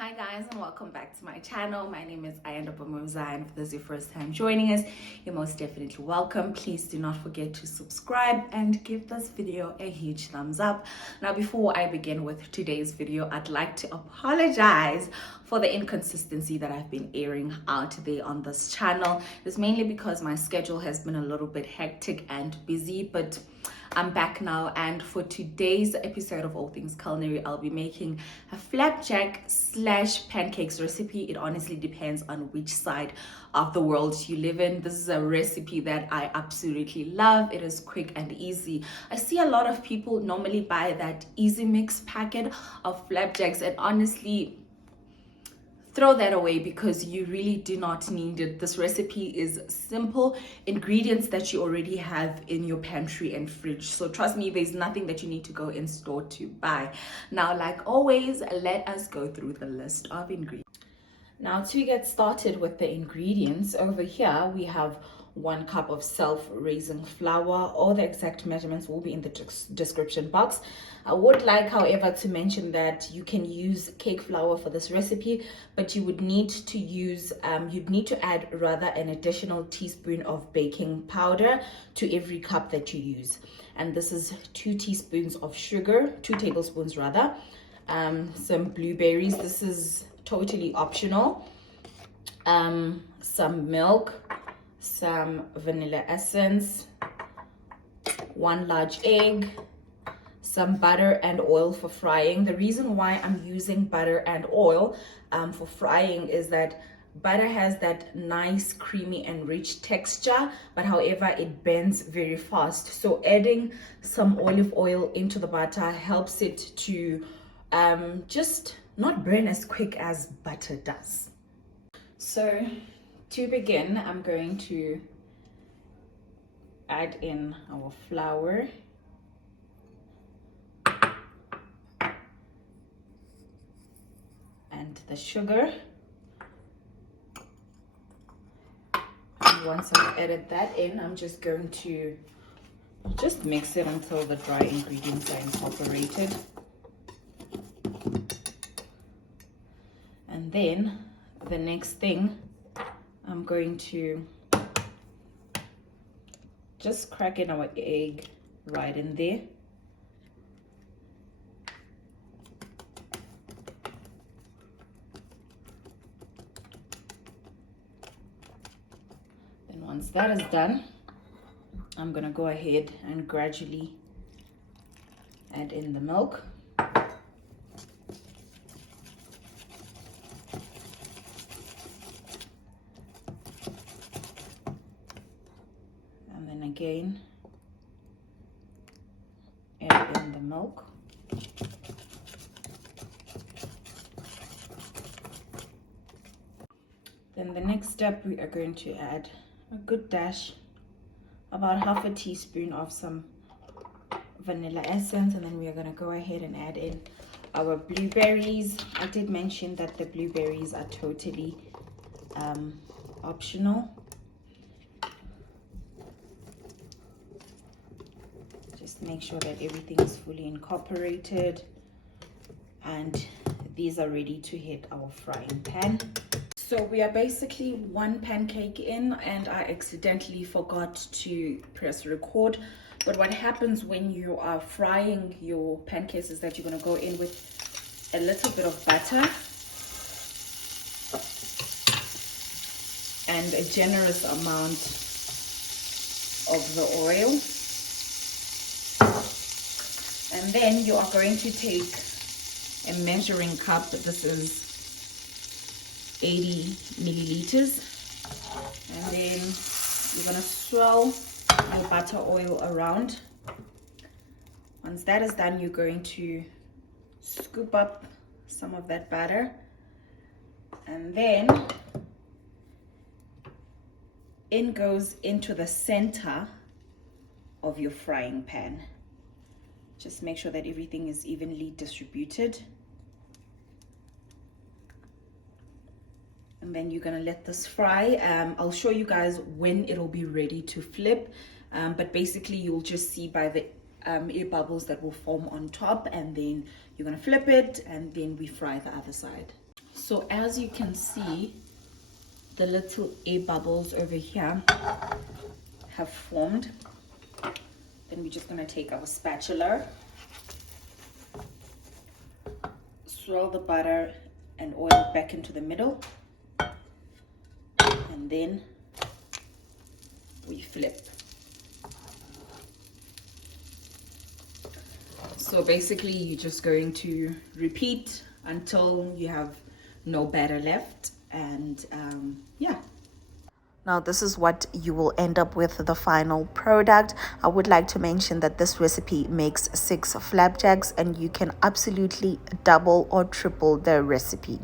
Hi guys, and welcome back to my channel. My name is Ayanda Bomozai. If this is your first time joining us, you're most definitely welcome. Please do not forget to subscribe and give this video a huge thumbs up. Now, before I begin with today's video, I'd like to apologize for the inconsistency that I've been airing out there on this channel. It's mainly because my schedule has been a little bit hectic and busy, but I'm back now, and for today's episode of All Things Culinary, I'll be making a flapjack / pancakes recipe. It honestly depends on which side of the world you live in. This is a recipe that I absolutely love. It is quick and easy. I see a lot of people normally buy that easy mix packet of flapjacks, and honestly, throw that away because you really do not need it. This recipe is simple ingredients that you already have in your pantry and fridge. So trust me, there's nothing that you need to go in store to buy. Now, like always, let us go through the list of ingredients. Now, to get started with the ingredients, over here we have 1 cup of self-raising flour. All the exact measurements will be in the description box. I would like, however, to mention that you can use cake flour for this recipe, but you would need to use, add rather an additional teaspoon of baking powder to every cup that you use. And this is 2 teaspoons of sugar, 2 tablespoons rather, some blueberries. This is totally optional. Some milk, some vanilla essence, 1 large egg, some butter and oil for frying. The reason why I'm using butter and oil for frying is that butter has that nice creamy and rich texture, but however it bends very fast. So adding some olive oil into the butter helps it to just not burn as quick as butter does. So to begin, I'm going to add in our flour, and the sugar. And once I've added that in, I'm just going to just mix it until the dry ingredients are incorporated. And then the next thing, I'm going to just crack in our egg right in there. Then once that is done, I'm gonna go ahead and gradually add in the milk. Again, add in the milk. Then the next step, we are going to add a good dash, about half a teaspoon of some vanilla essence, and then we are going to go ahead and add in our blueberries. I did mention that the blueberries are totally optional. Just make sure that everything is fully incorporated, and these are ready to hit our frying pan. So we are basically 1 pancake in, and I accidentally forgot to press record. But what happens when you are frying your pancakes is that you're going to go in with a little bit of butter and a generous amount of the oil. And then you are going to take a measuring cup. This is 80 milliliters. And then you're going to swirl your butter oil around. Once that is done, you're going to scoop up some of that butter. And then in goes into the center of your frying pan. Just make sure that everything is evenly distributed. And then you're gonna let this fry. I'll show you guys when it'll be ready to flip. But basically you'll just see by the air bubbles that will form on top, and then you're gonna flip it, and then we fry the other side. So as you can see, the little air bubbles over here have formed. Then we're just going to take our spatula, swirl the butter and oil back into the middle, and then we flip. So basically you're just going to repeat until you have no batter left, and yeah. Now this is what you will end up with, the final product. I would like to mention that this recipe makes 6 flapjacks, and you can absolutely double or triple the recipe.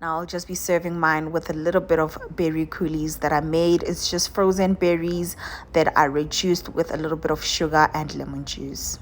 Now I'll just be serving mine with a little bit of berry coulis that I made. It's just frozen berries that I reduced with a little bit of sugar and lemon juice.